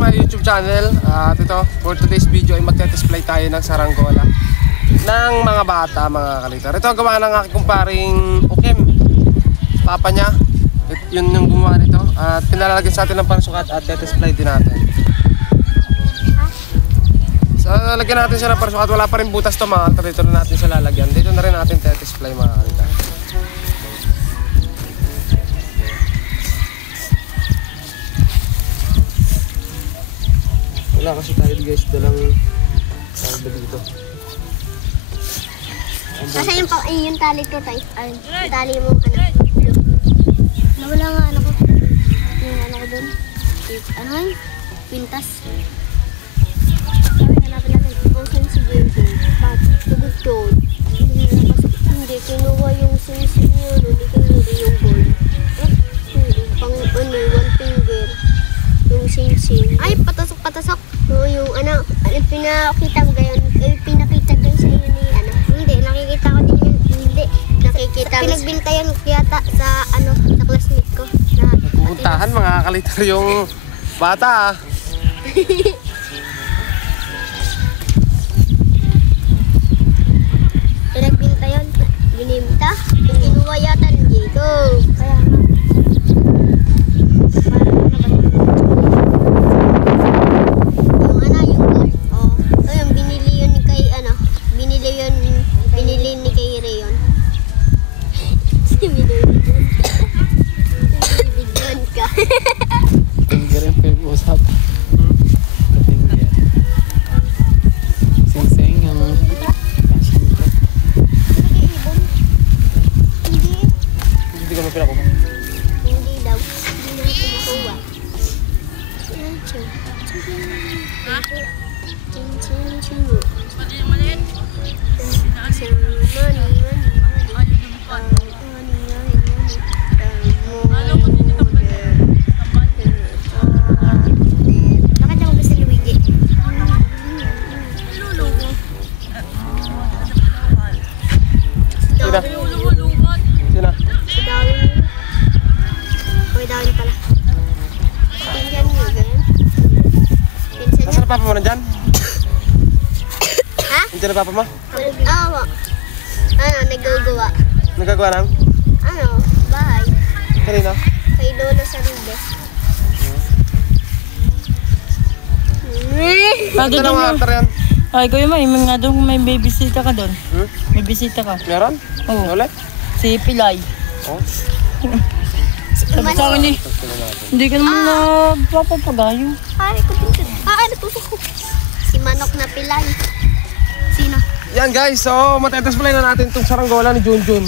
my YouTube channel. At ito, for today's video ay magte-display tayo ng saranggola ng mga bata, mga kalitar. Ito gawa ng aking kumparing Ukem, papa niya. Yun yung gumawa nito. At pinalalagyan sa atin ng parsukat at te-display din natin. So lalagyan natin siya ng parsukat. Wala pa rin butas to mga kalitar. Dito na natin siya lalagyan. Dito na rin natin te-display mga kalitar. Wala kasi tayo guys, dalang salba dito. Kasi yung tali ko tayo, tali mo blue. Nawala nga ano ko. Yung ano ko dun. Ano yun? Pintas. Sabi hanapin natin. Kung saan si Gildo. Tugod doon. Hindi kinuha yung sinising yun. Hindi kinuha yung gold. Pang ano, one finger. Yung sing-sing. Ay, patasok. Yung ano, pinakita mo gayon. Pinakita gayon sa iyo ni ano. Hindi, nakikita ko din yun. Hindi, nakikita. Pinagbintayan yata sa ano, sa classmate ko. Nagpupuntahan mga kalitar yung bata. Pinagbintayan, binimta. Kinuha yata dito. Kaya nga. Papa mo nandyan? Ha? Nandiyan na papa mo? Oo. Ano, nagagawa. Nagagawa ng? Ano, bahay. Kanina? Kay Lolo sa Rubes. Ito na mga aktar yan. Ay, kuya may nga doon, may bisita ka doon. May bisita ka. Meron? Oo. Ulit? Si Pilay. Oo. Sabi sa akin eh, hindi ka naman napapapagayo. Ay, ko din. Natusok ko. Si Manok na Pilay. Sino? Yan guys, so matedisplay na natin itong saranggola ni Junjun.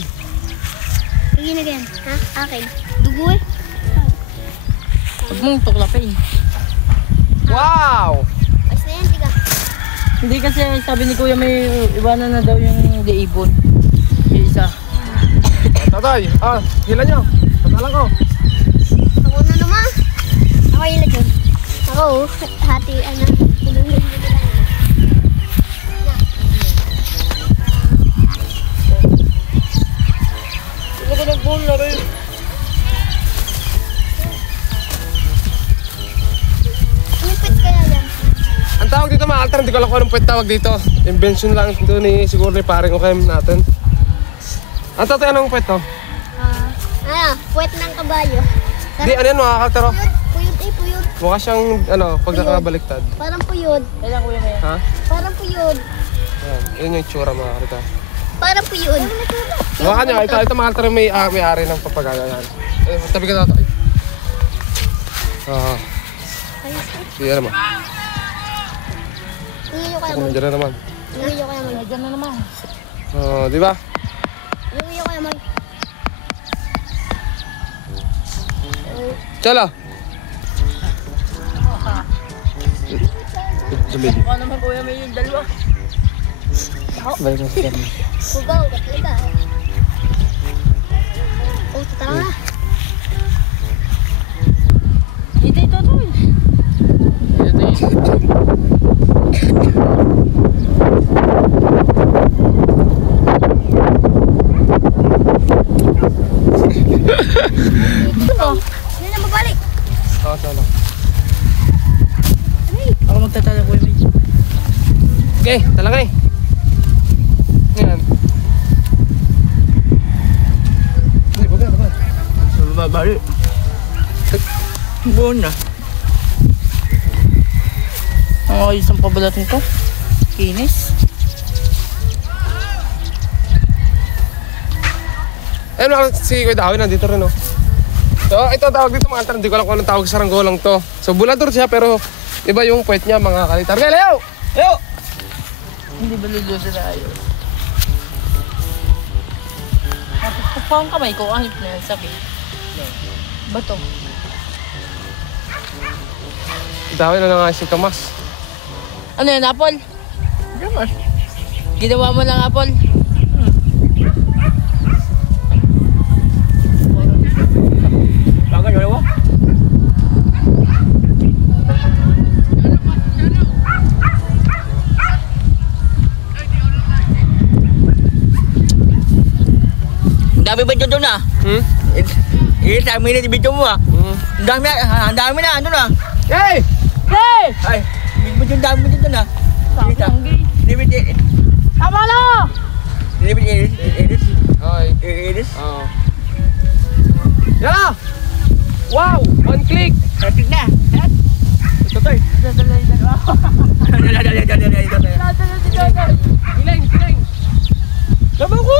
Again again. Ha? Akin. Dugo eh. Huwag mong tuklapin. Wow! Ayos na yan, di ka. Hindi kasi sabi ni kuya may iwanan na daw yung deibon. Yung isa. Tatay, hila nyo. Patalang ko. Ako na naman. Ako hila dyan. Ako, hati, ano. Ilungin mo nila. Hindi ko nag-bola rin. Anong pet kaya yan? Ang tawag dito mga altar, hindi ko alam kung anong pwede tawag dito. Invention lang ito ni siguro ni paring Ukem natin. Ang tatay, anong pwede to? Puwet ng kabayo. Di, ano yan mga kaltero? Puyod. Mukha siyang, pag nakabaliktad. Parang puyod. Kailan kuya na yan? Ha? Parang puyod. Yan, yun yung itsura mga kalita. Parang puyod. Mukha niya, ito mga kaltero may-ari ng papagaya yan. Tabi ka na ito. Sige naman. Tingin nyo kaya mo. Nandiyan na naman. Tingin nyo kaya mo. Nandiyan na naman. Di ba? Tingin nyo kaya mo. Chala! Dumili. Mukha naman kuya may yung dalawa. Balik mo siya. Hugaw, katlika. Oh, tatawa nga. Ito. Hindi na mabalik. Oo, magtatala ko yun. Okay, talangay. Yan. Hindi, baga. Babali. Buon na. Ang ayos ang pabalatin ko. Kinis. Ayun, si Kuya Dawi nandito rin, oh. So, ito tawag dito mga kaltar. Hindi ko alam kung anong tawag sa saranggolang to. So, bulador siya pero iba yung puwet niya mga kalitar. Okay, Leo! Leo! Hindi ba lulo sila ayos? Tapos pagpawang kamay ko, ahip na yan, sabi. Bato. Dawi na nga si Tomas. Ano yan, apple? Gamas. Ginawa mo lang apple? Bagay, wala mo? Dami ba doon na? Dami na dito mo ah. Dami na, ano na? Hey! Hey! Ay, medyo dami dito na. Dito. Tama na! Dito, Edis. Okay. Edis. Oo. Yeah! Wow! One click! Perfect na. Ito tayo. Giling! Laban ko!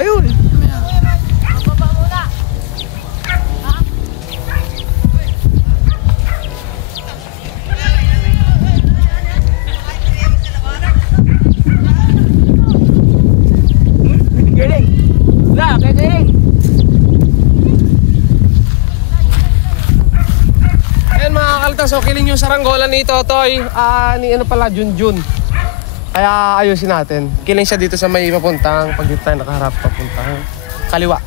Ayun! Baba muna! Galing! Wala! Galing! Ayan mga kaltas, so kiling yung saranggola ni Totoy. Ni ano pala, Junjun. Kaya ayusin natin. Kiling siya dito sa may papuntang, pag dito tayo nakaharap, papuntang kaliwa.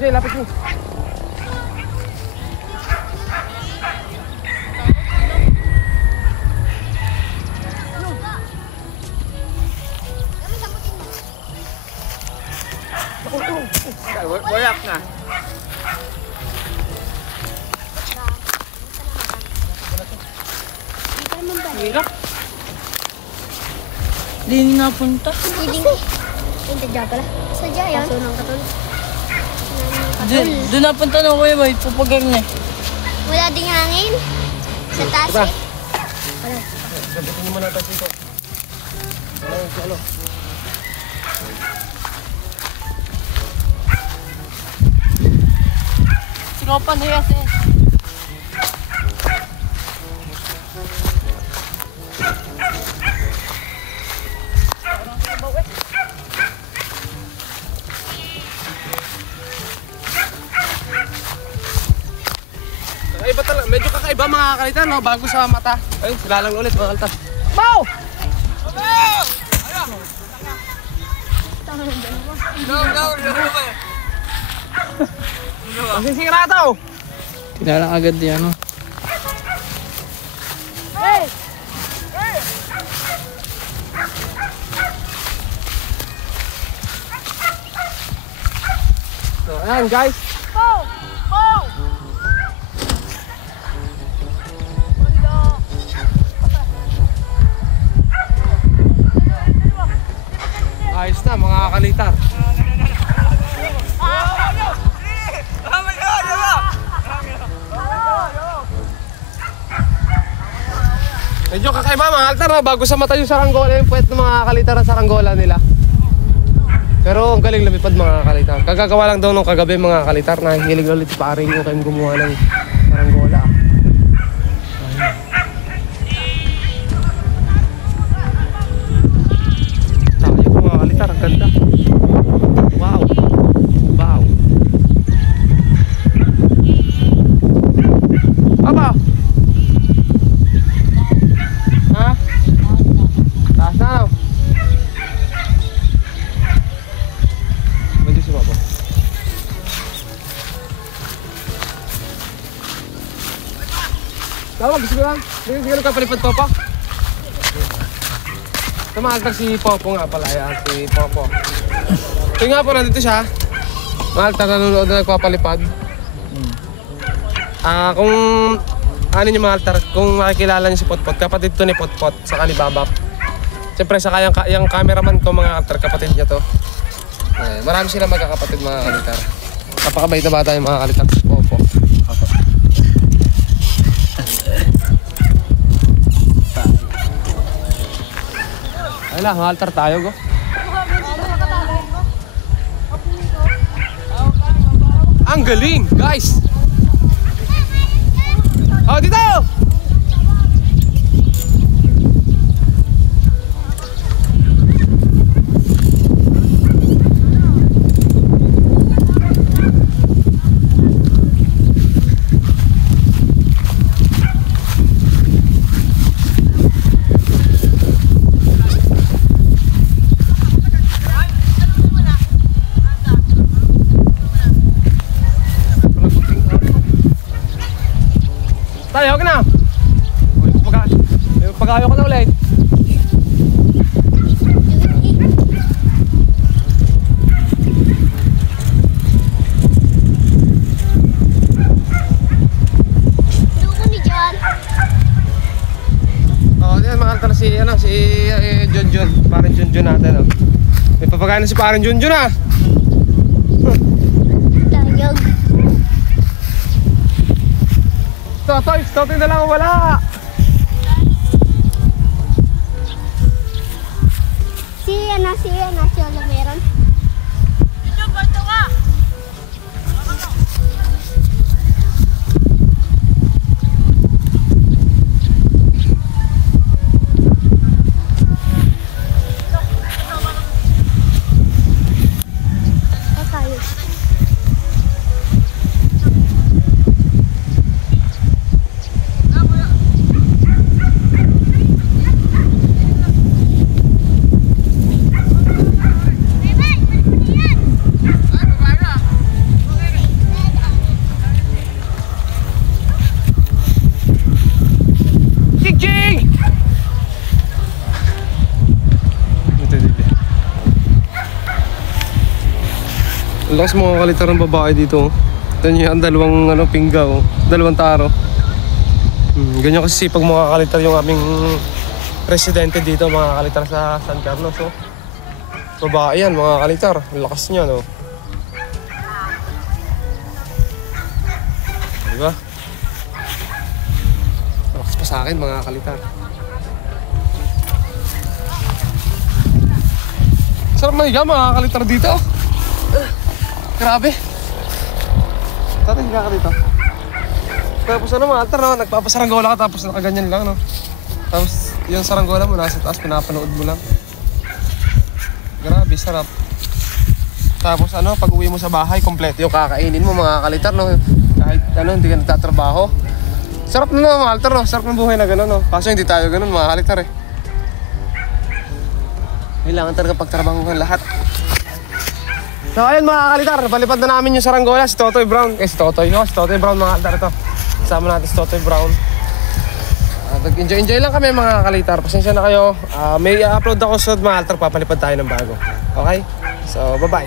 Okay, lapit mo. Wayak na. Hirap. Di napunta. Hindi. Hindi dyan pala. Sadya yan. Kaso ng katul. Doon napunta na kuya boy. Pupagar niya. Wala ding hangin. Sa taas Diba? eh. Sabitin mo muna tayo dito. Ano? Sinopan na yas eh. Kakaiba talaga. Medyo kakaiba mga kalitan, no? Bago sa mata. Ay, sila lang ulit mga kalitan. Mau! Masisira to! Kilala agad yan no? So, ayan guys. Ayos na mga kalitar. Medyo kakaiba mga kalitar, no? Bago sa mata yung saranggola, yung puwet ng mga kalitar ang saranggola nila. Pero ang galing lumipad mga kalitar. Kagagawa lang daw nung kagabi mga kalitar na hilig ulit paring yung kayong gumawa ng saranggola. Tayo mga kalitar, ang ganda. Wow. Wow. Apa? Ha? Taas na. Medyo si Papa. Tama, gusto ko lang. Sige ka palipad Papa. Ito mga altar, si Popo nga pala. Ayan, si Popo. Ito nga po, nandito siya. Mga altar, nanonood na nagpapalipad. Kung ano niyo mga altar, kung makikilala niyo si Potpot, kapatid to ni Potpot sa Kalibabap. Siyempre sa yung cameraman ko mga altar, kapatid niya to. Marami sila magkakapatid mga kalitar. Napakabait na bata yung mga kalitar si Popo. Ay lang, mga altar tayo go. Ang galing, guys! Oh, dito! Tayo ka na! May pag-ayaw ka na ulit. Luko ni John. Yan mga altar si Junjun. Parang Junjun natin. May papagayan na si parang Junjun Dayog. Totoy na lang wala. Si Ola meron. Tayo. Ang lakas mga kalitar ng babae dito. Ito niyo ang dalawang pingga, dalawang taro. Ganyan kasi sipag mga kalitar yung aming residente dito mga kalitar sa San Carlos. Babae yan mga kalitar. Ang lakas niya, no? Diba? Lakas pa sa akin mga kalitar. Sarap mahiga mga kalitar dito. Grabe. Tatay, higa ka dito. Tapos mga altar, no? Nagpapasaranggola ka tapos nakaganyan lang, no? Tapos yung saranggola mo nasa taas, pinapanood mo lang. Grabe, sarap. Tapos pag uwi mo sa bahay, kompleto yung kakainin mo mga kalitar, no? Kahit hindi ka nagtatrabaho. Sarap na mga altar, no? Sarap ng buhay na gano'n, no? Kaso hindi tayo gano'n mga kalitar, eh. Kailangan talaga pagtrabaho ng lahat. So ayun mga kalitar, palipad na namin yung saranggola, si Totoy Brown. Si Totoy Brown mga kalitar ito. Kasama natin si Totoy Brown. Enjoy lang kami mga kalitar. Pasensya na kayo. May upload ako sa mga kalitar, papalipad tayo ng bago. Okay? So bye bye.